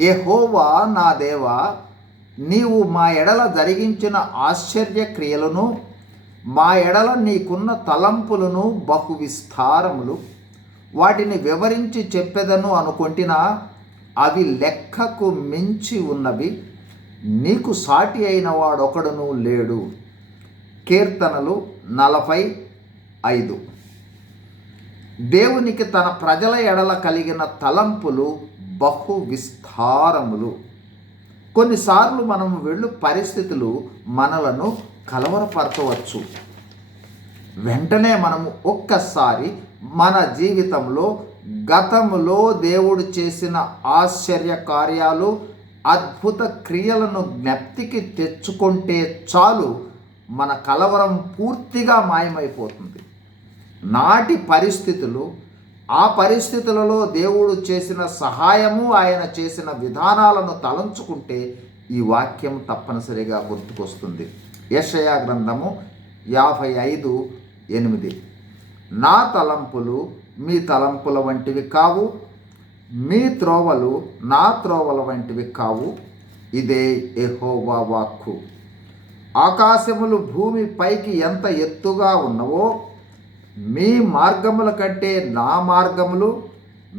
యెహోవా నా దేవా, నీవు మా ఎడల జరిగించిన ఆశ్చర్య క్రియలను, మా ఎడల నీకున్న తలంపులను బహు విస్తారములు. వాటిని వివరించి చెప్పెదను అనుకొంటినా అవి లెక్కకు మించి ఉన్నవి. నీకు సాటి అయిన వాడొకడును లేడు. కీర్తనలు 45. దేవునికి తన ప్రజల ఎడల కలిగిన తలంపులు బహు విస్తారములు. కొన్నిసార్లు మనం వెళ్ళు పరిస్థితులు మనలను కలవరపరచవచ్చు. వెంటనే మనము ఒక్కసారి మన జీవితంలో గతంలో దేవుడు చేసిన ఆశ్చర్య కార్యాలు, అద్భుత క్రియలను జ్ఞప్తికి తెచ్చుకుంటే చాలు, మన కలవరం పూర్తిగా మాయమైపోతుంది. నాటి పరిస్థితులు, ఆ పరిస్థితులలో దేవుడు చేసిన సహాయము, ఆయన చేసిన విధానాలను తలంచుకుంటే ఈ వాక్యం తప్పనిసరిగా గుర్తుకొస్తుంది. యెషయా గ్రంథము 55:8. నా తలంపులు మీ తలంపుల వంటివి కావు, మీ త్రోవలు నా త్రోవల వంటివి కావు. ఇదే యెహోవా వాక్కు. ఆకాశములు భూమి పైకి ఎంత ఎత్తుగా ఉన్నవో, మీ మార్గముల కంటే నా మార్గములు,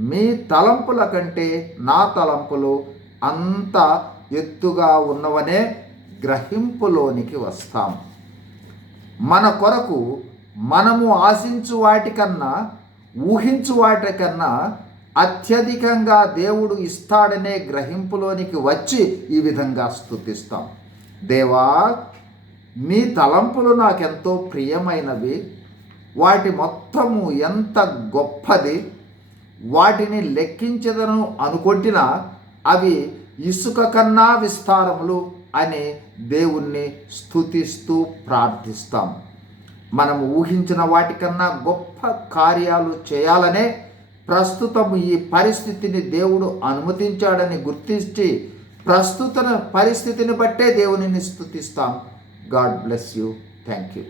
మీ తలంపుల కంటే నా తలంపులు అంత ఎత్తుగా ఉన్నవనే గ్రహింపులోనికి వస్తాం. మన కొరకు మనము ఆశించు వాటికన్నా, ఊహించు వాటికన్నా అత్యధికంగా దేవుడు ఇస్తాడనే గ్రహింపులోనికి వచ్చి ఈ విధంగా స్తుతిస్తాం. దేవా, నీ తలంపులు నాకెంతో ప్రియమైనవి. వాటి మొత్తము ఎంత గొప్పది. వాటిని లెక్కించదను అనుకొంటినా అవి ఇసుక కన్నా విస్తారములు అని దేవుణ్ణి స్తుతిస్తూ ప్రార్థిస్తాం. మనము ఊహించిన వాటికన్నా గొప్ప కార్యాలు చేయాలనే ప్రస్తుతం ఈ పరిస్థితిని దేవుడు అనుమతించాడని గుర్తించి ప్రస్తుత పరిస్థితిని బట్టే దేవునిని స్తుతిస్తాం. God bless you. Thank you.